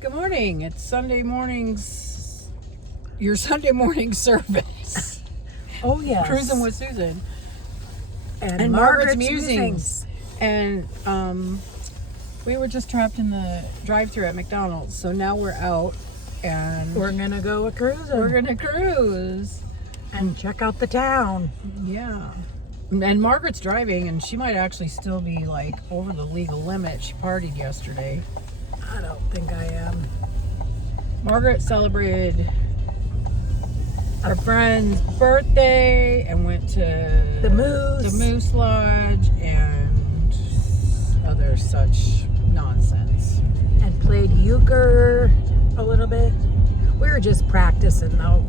Good morning. It's Sunday morning's, your Sunday morning service. Oh, yes. Cruising with Susan. And Margaret's Margaret's Musings. And we were just trapped in the drive-thru at McDonald's. So now we're out and We're going to go a cruising. we're going to cruise. And check out the town. Yeah. And Margaret's driving, and she might actually still be like over the legal limit. She partied yesterday. I don't think I am. Margaret celebrated her friend's birthday and went to The Moose. the Moose Lodge and other such nonsense. And played euchre a little bit. We were just practicing, though.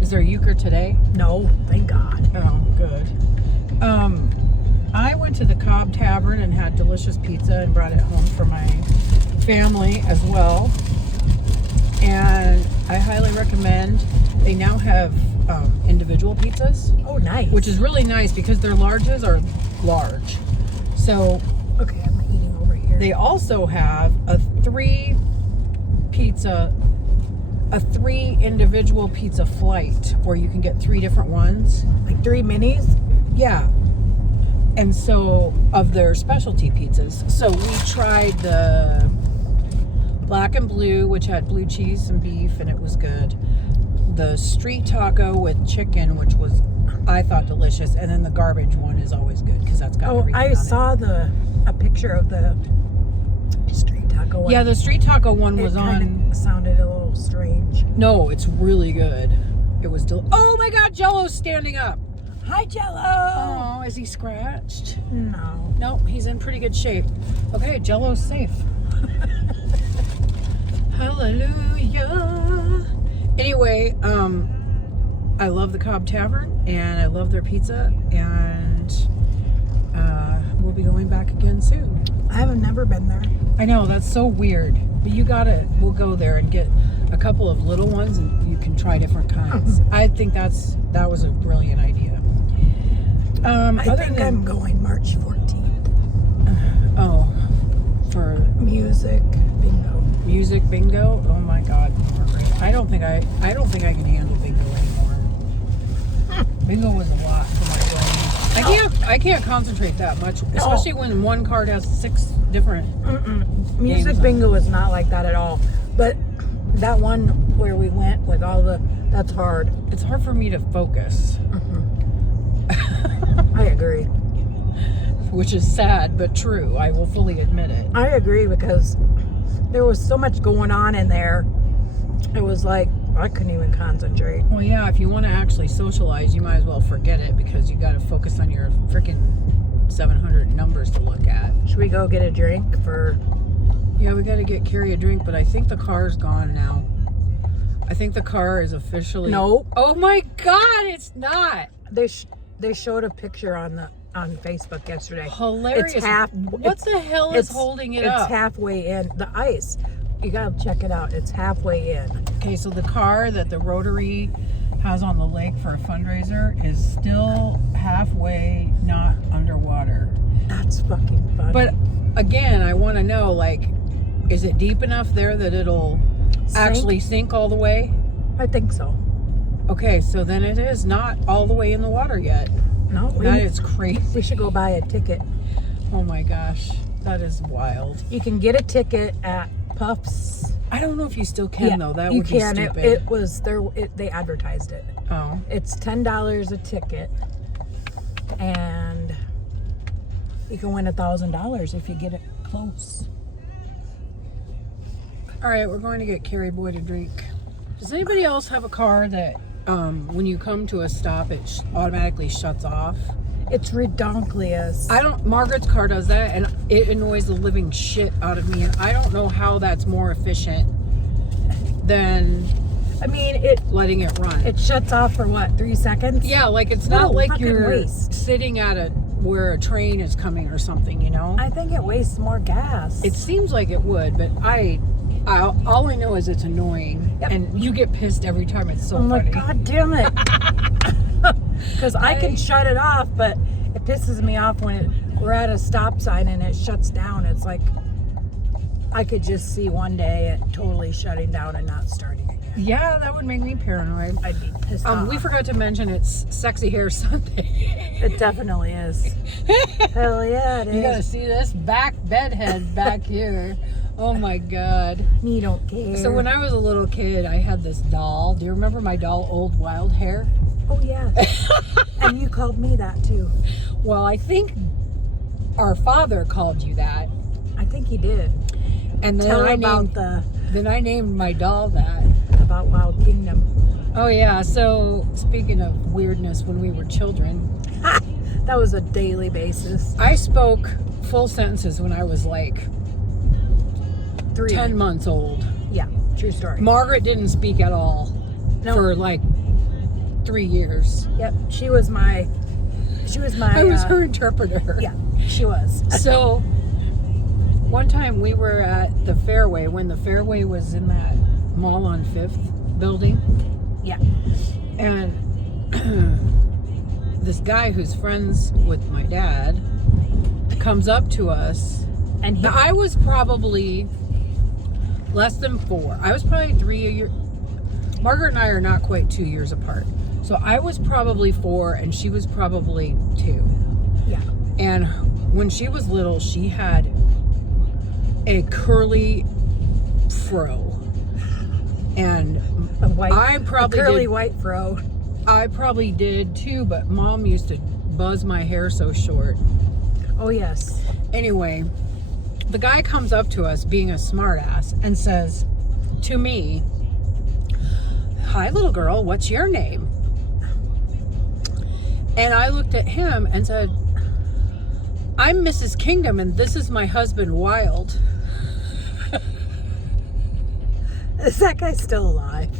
Is there euchre today? No, thank God. Oh, good. I went to the Cobb Tavern and had delicious pizza and brought it home for my family as well. And I highly recommend. They now have individual pizzas, Oh, nice. which is really nice because their larges are large. So Okay, I'm eating over here. they also have a three individual pizza flight where you can get 3 different ones. Like 3 minis? Yeah. And so, of their specialty pizzas. So we tried the black and blue, which had blue cheese and beef, and it was good. The street taco with chicken, which was, I thought, delicious. And then the garbage one is always good because that's got everything I on saw a picture of the street taco it. one. Yeah, the street taco one It was on. kind of sounded a little strange. No, it's really good. It was oh my God, Jello's standing up. Hi, Jello. Oh, is he scratched? No. Nope, he's in pretty good shape. Okay, Jello's safe. Hallelujah. Anyway, I love the Cobb Tavern and I love their pizza, and we'll be going back again soon. I haven't never been there. I know, that's so weird. But we'll go there and get a couple of little ones and you can try different kinds. I think that was a brilliant idea. I think I'm going March 14th. For Music bingo. music bingo. Oh my God, Margaret. I don't think I can handle bingo anymore. Bingo was a lot for my brain. I can't concentrate that much, especially when one card has 6 different. Music Games on. bingo is not like that at all. But that one where we went with that's hard. It's hard for me to focus, I agree. which is sad but true. I will fully admit it. I agree because there was so much going on in there. It was like I couldn't even concentrate. Well, yeah, if you want to actually socialize, you might as well forget it because you got to focus on your freaking 700 numbers to look at. Should we go get a drink for? Yeah, we got to get Carrie a drink, but I think the car's gone now. I think the car is officially. No. Oh my God, it's not. They showed a picture on Facebook yesterday. Hilarious. It's half. What the hell is holding it It's up? halfway in. The ice. You gotta check it out. It's halfway in. Okay, so the car that the Rotary has on the lake for a fundraiser is still halfway not underwater. That's fucking funny. But again, I want to know, like, is it deep enough there that it'll actually sink all the way? I think so. Okay, so then it is not all the way in the water yet. No, That is crazy. we should go buy a ticket. Oh my gosh, that is wild. You can get a ticket at Puffs. I don't know if you still can though. That would you can. be stupid. It was there. They advertised it. Oh, It's $10 a ticket, and you can win $1,000 if you get it close. all right. We're going to get Carrie Boyd a drink. Does anybody else have a car that, when you come to a stop, it automatically shuts off? It's redonkulous. Margaret's car does that, and it annoys the living shit out of me. And I don't know how that's more efficient than I mean, it letting it run. shuts off for what, 3 seconds? Yeah, like it's What a not like fucking you're waste. sitting at where a train is coming or something, you know? I think it wastes more gas. It seems like it would, but all I know is it's annoying, Yep. and you get pissed every time. It's so I'm funny. like, God damn it. Because I can shut it off, but it pisses me off when we're at a stop sign and it shuts down. It's like, I could just see one day it totally shutting down and not starting again. Yeah, that would make me paranoid. I'd be pissed off. We forgot to mention it's Sexy Hair Sunday. It definitely is. Hell yeah, it is. You gotta see this back bedhead back here. Oh my God. Me don't care. So when I was a little kid, I had this doll. Do you remember my doll, Old Wild Hair? Oh yeah. And you called me that too. Well, I think our father called you that. I think he did. And then Tell I about named, I named my doll that. about Wild Kingdom. Oh yeah, so speaking of weirdness when we were children, That was a daily basis. I spoke full sentences when I was like 3. 10 months old. Yeah, true story. Margaret didn't speak at all for like 3 years. Yep, she was my. I was her interpreter. Yeah, she was. So one time we were at the Fairway when the Fairway was in that mall on 5th building. Yeah. And this guy who's friends with my dad comes up to us. And he. Now, I was probably less than 4. I was probably 3 a year. Margaret and I are not quite 2 years apart. So I was probably 4 and she was probably 2. Yeah. And when she was little, she had a curly fro. And A white. I probably a curly did, white fro. I probably did too, but Mom used to buzz my hair so short. Oh yes. Anyway, the guy comes up to us being a smartass and says to me, "Hi, little girl, what's your name?" And I looked at him and said, "I'm Mrs. Kingdom and this is my husband, Wild." Is that guy still alive?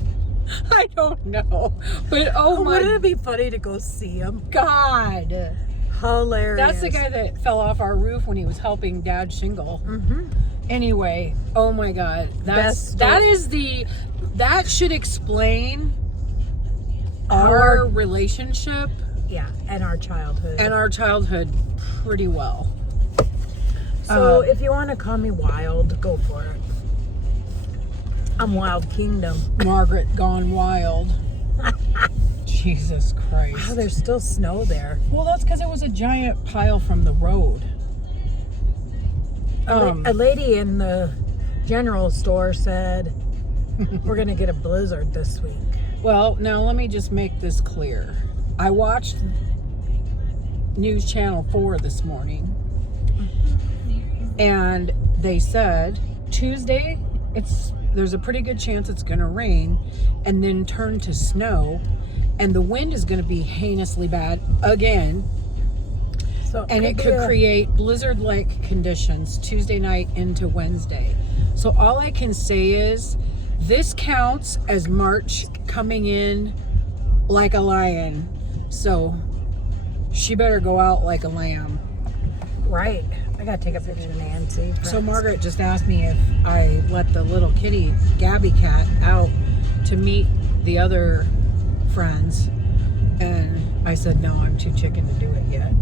I don't know. But oh Wouldn't my it be funny to go see him? God. Hilarious. That's the guy that fell off our roof when he was helping Dad shingle. Mm-hmm. Anyway, oh my God. Best That should explain Our- our relationship Yeah, and our childhood. and our childhood pretty well. So if you want to call me Wild, go for it. I'm Wild Kingdom. Margaret gone wild. Jesus Christ. Wow, there's still snow there. Well, that's because it was a giant pile from the road. A lady in the general store said, we're going to get a blizzard this week. Well, now let me just make this clear. I watched News Channel 4 this morning, and they said Tuesday there's a pretty good chance it's going to rain and then turn to snow, and the wind is going to be heinously bad again. So And it could create blizzard-like conditions Tuesday night into Wednesday. So all I can say is this counts as March coming in like a lion. So she better go out like a lamb. Right. I got to take a picture of Nancy. So Margaret just asked me if I let the little kitty Gabby cat out to meet the other friends. And I said, no, I'm too chicken to do it yet.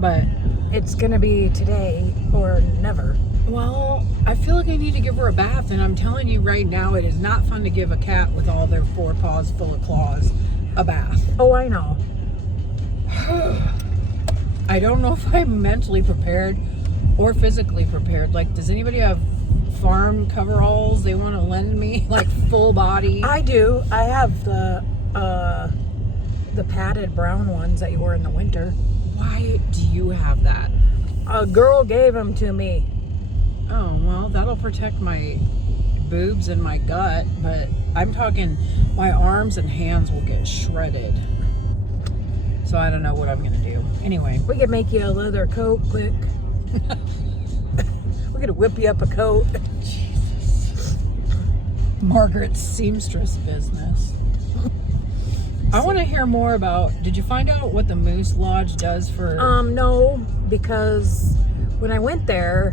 But It's going to be today or never. well, I feel like I need to give her a bath, and I'm telling you right now, it is not fun to give a cat with all their 4 paws full of claws a bath. Oh, I know. I don't know if I'm mentally prepared or physically prepared. Like, does anybody have farm coveralls they want to lend me? Like, full body? I do. I have the padded brown ones that you wear in the winter. Why do you have that? A girl gave them to me. Oh, well, that'll protect my boobs and my gut, but I'm talking my arms and hands will get shredded. So I don't know what I'm going to do. Anyway. We could make you a leather coat quick. We're going to whip you up a coat. Margaret's seamstress business. I want to hear more about, did you find out what the Moose Lodge does for... No, because when I went there,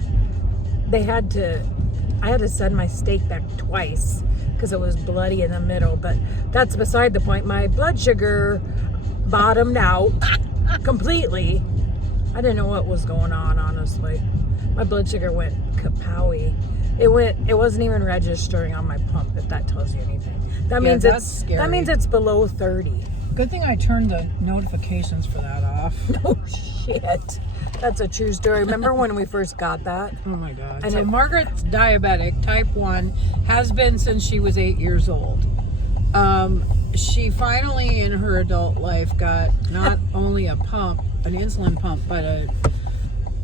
I had to send my steak back twice because it was bloody in the middle, but that's beside the point. My blood sugar bottomed out completely. I didn't know what was going on, honestly. My blood sugar went kapowie. It wasn't even registering on my pump, if that tells you anything. That Yeah, means that's it's scary. that means it's below 30. Good thing I turned the notifications for that off. Oh shit. That's a true story. Remember when we first got that? Oh my God. And So it- Margaret's diabetic, type 1, has been since she was 8 years old. She finally in her adult life got not only a pump, an insulin pump, but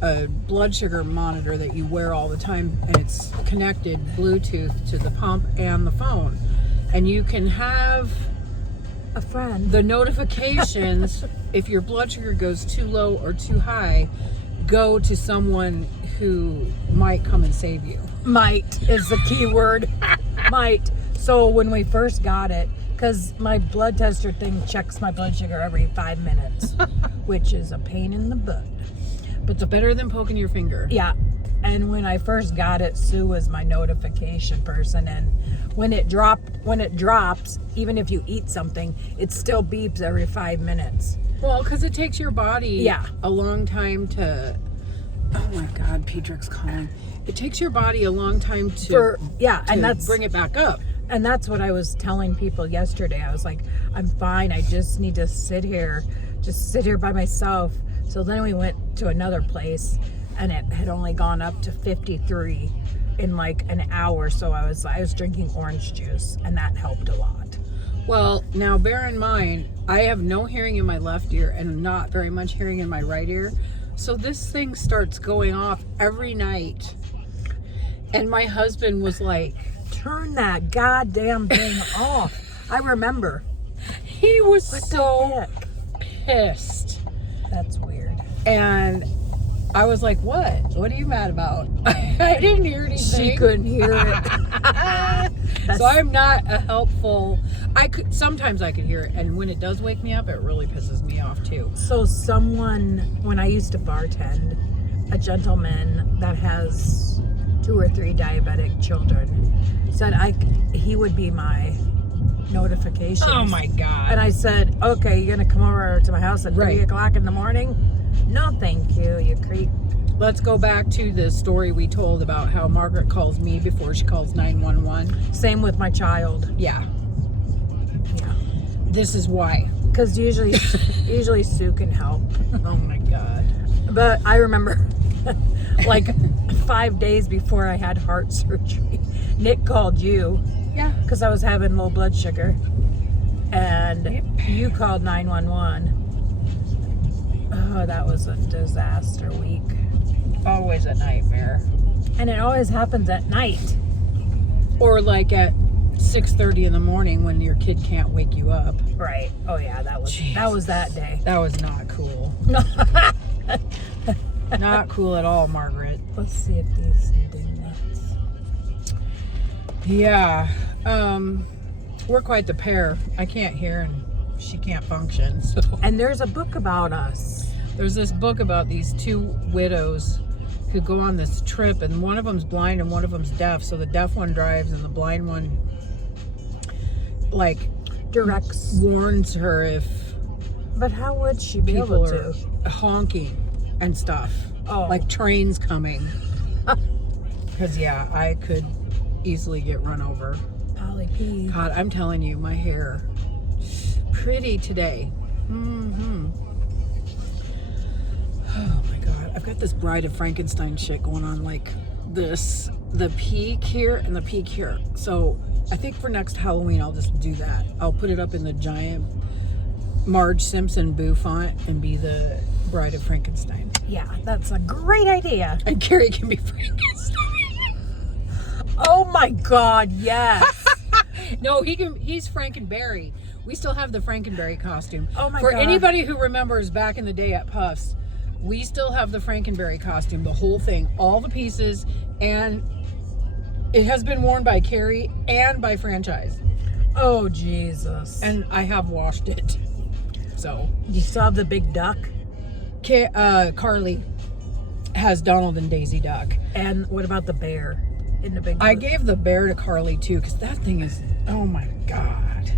a blood sugar monitor that you wear all the time, and it's connected Bluetooth to the pump and the phone. And you can have A friend. the notifications if your blood sugar goes too low or too high, go to someone who might come and save you. Might is the key word. Might. So when we first got it, because my blood tester thing checks my blood sugar every 5 minutes, which is a pain in the butt. But it's better than poking your finger. Yeah. And when I first got it, Sue was my notification person, and when it drops, even if you eat something, it still beeps every 5 minutes. Well, because it takes your body Yeah. a long time to. Oh my God, Pedrick's calling. It takes your body a long time to And that's bring it back up. And that's what I was telling people yesterday. I was like, I'm fine. I just need to sit here by myself. So then we went to another place, and it had only gone up to 53 in like an hour. So I was drinking orange juice, and that helped a lot. Well, now bear in mind, I have no hearing in my left ear and not very much hearing in my right ear. So this thing starts going off every night. And my husband was like, Turn that goddamn thing off. I remember. he was What the so heck? pissed. That's weird. And I was like, what? What are you mad about? I didn't hear anything. She couldn't hear it. So I'm not a helpful. Sometimes I could hear it, and when it does wake me up, it really pisses me off too. So when I used to bartend, a gentleman that has 2 or 3 diabetic children said he would be my notifications. Oh my God. And I said, okay, you're going to come over to my house at 3 o'clock in the morning? No, thank you, you creep. Let's go back to the story we told about how Margaret calls me before she calls 911. Same with my child. Yeah. Yeah. This is why. Because usually Sue can help. Oh my God. But I remember like 5 days before I had heart surgery, Nick called you. Yeah. Because I was having low blood sugar, and you called 911. Oh, that was a disaster week. Always a nightmare. And it always happens at night. Or like at 6:30 in the morning when your kid can't wake you up. Right. Oh yeah, that was that day. That was not cool. Not cool at all, Margaret. Let's see if these ding nuts. Yeah. We're quite the pair. I can't hear and she can't function. So And there's a book about us. there's this book about these 2 widows who go on this trip, and one of them's blind and one of them's deaf. So the deaf one drives and the blind one like Directs. warns her if But how would she be people able are to? honking and stuff. Oh. Like trains coming. Because yeah, I could easily get run over. Polly P. God, I'm telling you, my hair pretty today. Oh my God, I've got this Bride of Frankenstein shit going on like this, the peak here and the peak here. So I think for next Halloween I'll just do that. I'll put it up in the giant Marge Simpson boo font and be the Bride of Frankenstein. Yeah, that's a great idea. And Carrie can be Frankenstein. Oh my God, yes. No, he's Frankenberry. We still have the Frankenberry costume. Oh my For God. anybody who remembers back in the day at Puffs, we still have the Frankenberry costume, the whole thing, all the pieces, and it has been worn by Carrie and by franchise. Oh Jesus. And I have washed it. So, You still have the big duck? Carly has Donald and Daisy Duck. And what about the bear in the big I gave the bear to Carly too, because that thing is, oh my God.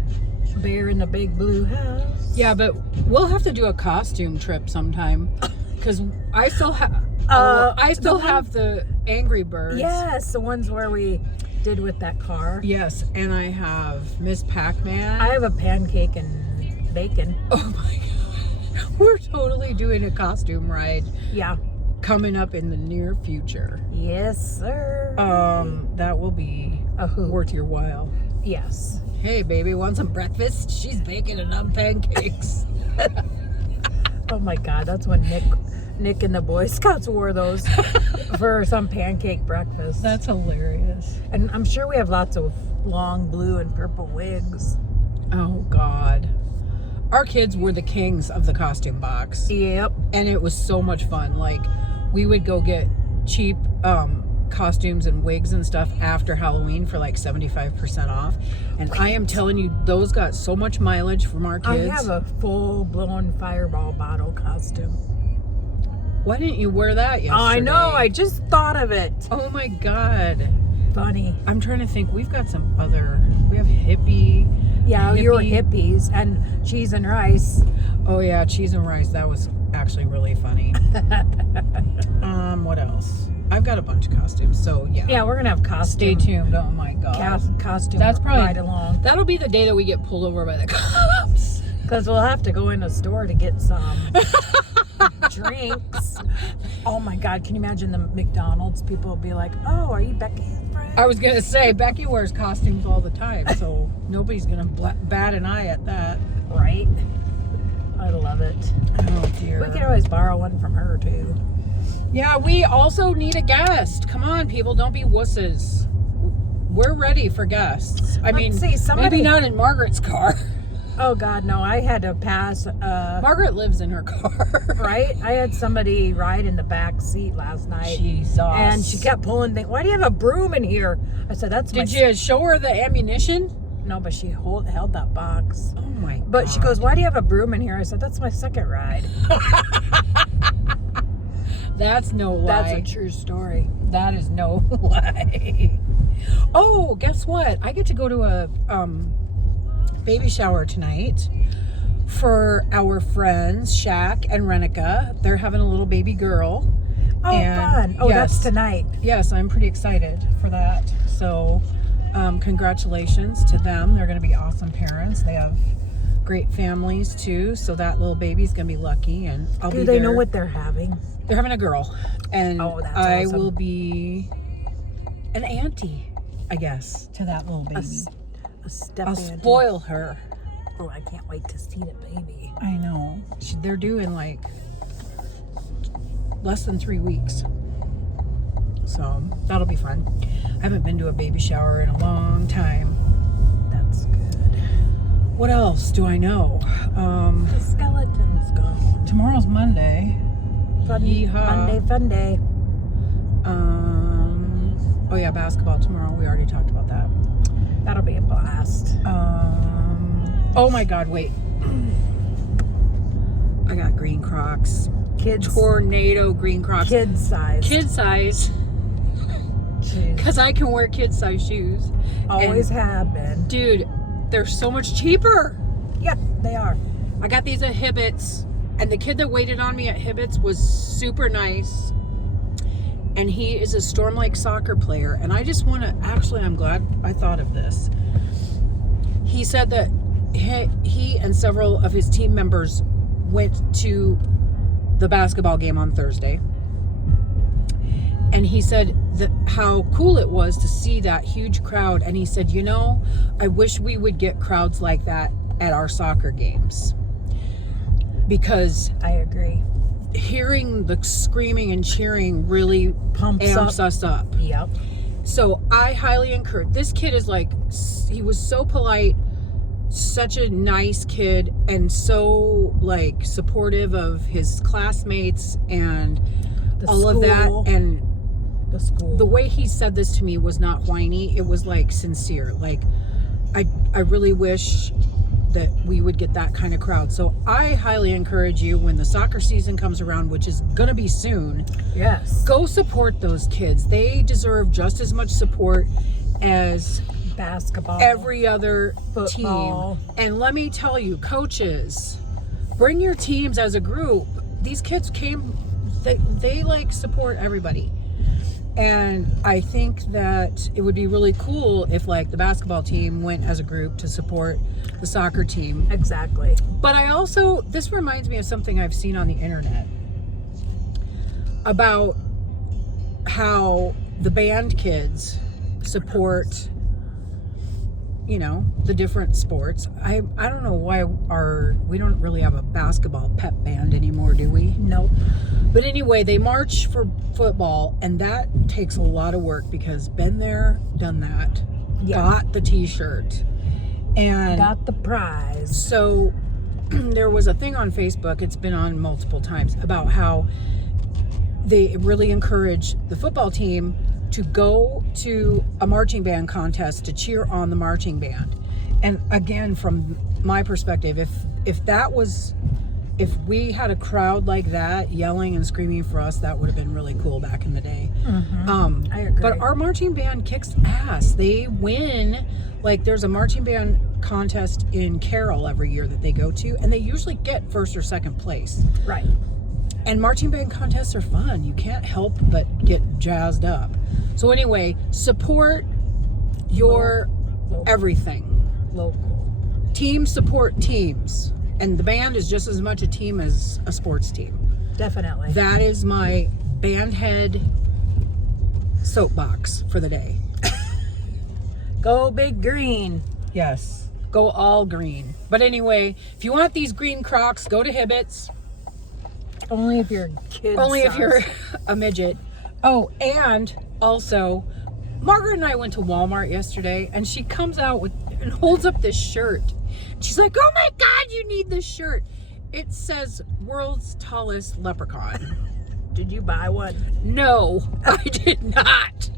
bear in the big blue house? Yeah, but we'll have to do a costume trip sometime, because I still have I still the one- have the Angry Birds. Yes, the ones where we did with that car. Yes, and I have Miss Pac-Man. I have a pancake and bacon. Oh my god. We're totally doing a costume ride Yeah. coming up in the near future. Yes, sir. That will be A hoot. worth your while. Yes. Hey baby, want some breakfast? She's baking enough pancakes. Oh my God, that's when Nick and the Boy Scouts wore those for some pancake breakfast. That's hilarious. And I'm sure we have lots of long blue and purple wigs. Oh god. Our kids were the kings of the costume box. Yep. And it was so much fun. Like, we would go get cheap costumes and wigs and stuff after Halloween for like 75% off. And I am telling you, those got so much mileage from our kids. I have a full-blown Fireball bottle costume. Why didn't you wear that yesterday? I know, I just thought of it. Oh my god. Funny. I'm trying to think. We've got some other. We have hippie. Yeah, you were Hippie. hippies and cheese and rice. Oh yeah, cheese and rice. That was actually really funny. What else? I've got a bunch of costumes. So yeah. Yeah, we're gonna have Stay costume. tuned. Oh my god. Costume. That's probably ride along That'll be the day that we get pulled over by the cops. because we'll have to go in a store to get some drinks. Oh my God! Can you imagine the McDonald's people will be like, "Oh, are you Becky's friend?" I was gonna say Becky wears costumes all the time, so nobody's gonna bat an eye at that. Right? I love it. Oh dear. We can always borrow one from her too. Yeah, we also need a guest. Come on, people, don't be wusses. We're ready for guests. I mean, see, somebody- maybe not in Margaret's car. Oh God, no! I had to pass. Margaret lives in her car. Right? I had somebody ride in the back seat last night. Jesus. And she kept pulling things. Why do you have a broom in here? I said, that's my... Did you show her the ammunition? No, but she held that box. Oh my god. But she goes, why do you have a broom in here? I said, that's my second ride. That's no lie. That's a true story. That is no lie. Oh, guess what? I get to go to a baby shower tonight for our friends Shaq and Renica. They're having a little baby girl. Oh, And fun. Oh, yes. that's tonight. Yes, I'm pretty excited for that. So, congratulations to them. They're going to be awesome parents. They have great families too. So that little baby's going to be lucky, and I'll be Do there. they know what they're having? They're having a girl, and Oh, that's I awesome. will be an auntie, I guess, to that little baby. A step I'll auntie. spoil her. Oh, I can't wait to see the baby. I know. They're due in like less than 3 weeks. So that'll be fun. I haven't been to a baby shower in a long time. That's good. What else do I know? The skeleton's gone. Tomorrow's Monday. Fun, Yeehaw. fun day. Oh yeah, basketball tomorrow. We already talked about that. That'll be a blast. Oh my god, wait. I got green Crocs. Kids. Tornado green Crocs. Kid size. Kid size. Jeez. Because I can wear kid size shoes. Always have been. Dude, they're so much cheaper. Yep, they are. I got these at Hibbett's, and the kid that waited on me at Hibbett's was super nice. And he is a Storm Lake soccer player. And I just want to, actually, I'm glad I thought of this. He said that he and several of his team members went to the basketball game on Thursday. And he said that how cool it was to see that huge crowd. And he said, you know, I wish we would get crowds like that at our soccer games. Because I agree. hearing the screaming and cheering really amps us up. Yep. So I highly encourage. This kid is like, he was so polite, such a nice kid, and so like supportive of his classmates and all of that. And the school. the way he said this to me was not whiny. It was like sincere. Like, I really wish that we would get that kind of crowd. So I highly encourage you, when the soccer season comes around, which is gonna be soon, Yes. go support those kids. They deserve just as much support as Basketball. every other Football. team. And let me tell you, coaches, bring your teams as a group. These kids came they like support everybody. And I think that it would be really cool if like the basketball team went as a group to support the soccer team. Exactly. But this reminds me of something I've seen on the internet about how the band kids support, the different sports. I don't know why we don't really have a basketball pep band anymore, do we? Nope. But anyway, they march for football, and that takes a lot of work because been there, done that. Yeah. Got the t-shirt. And got the prize. so there was a thing on Facebook, it's been on multiple times, about how they really encourage the football team to go to a marching band contest to cheer on the marching band. And again, from my perspective, if we had a crowd like that yelling and screaming for us, that would have been really cool back in the day. I agree. But our marching band kicks ass. They win. Like, there's a marching band contest in Carroll every year that they go to, and they usually get first or second place. Right. And marching band contests are fun. You can't help but get jazzed up. So anyway, support your everything. Local. Teams support teams. And the band is just as much a team as a sports team. Definitely. That is my band head soapbox for the day. Go Big Green. Yes. Go all green. But anyway, if you want these green Crocs, go to Hibbett's. Only if you're kids. Only if you're a midget. Oh, and also, Margaret and I went to Walmart yesterday, and she comes out and holds up this shirt. She's like, oh my God, you need this shirt. It says World's Tallest Leprechaun. Did you buy one? No, I did not.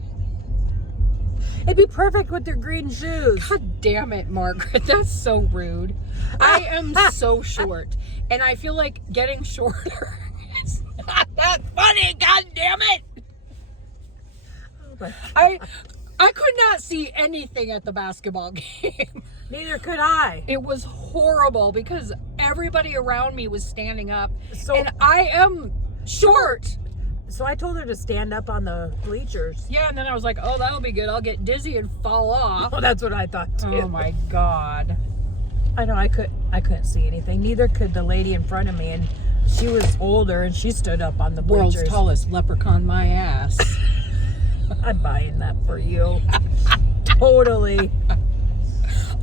It'd be perfect with your green shoes. God damn it, Margaret. That's so rude. I am so short. And I feel like getting shorter is not that funny. God damn it. I could not see anything at the basketball game. Neither could I. It was horrible because everybody around me was standing up. And I am short. So I told her to stand up on the bleachers. Yeah, and then I was like, oh, that'll be good. I'll get dizzy and fall off. Oh, that's what I thought too. Oh my God. I know, I couldn't see anything. Neither could the lady in front of me, and she was older and she stood up on the bleachers. World's tallest leprechaun, my ass. I'm buying that for you. Totally.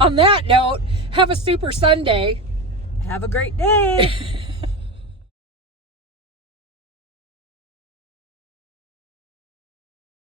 On that note, have a super Sunday. Have a great day.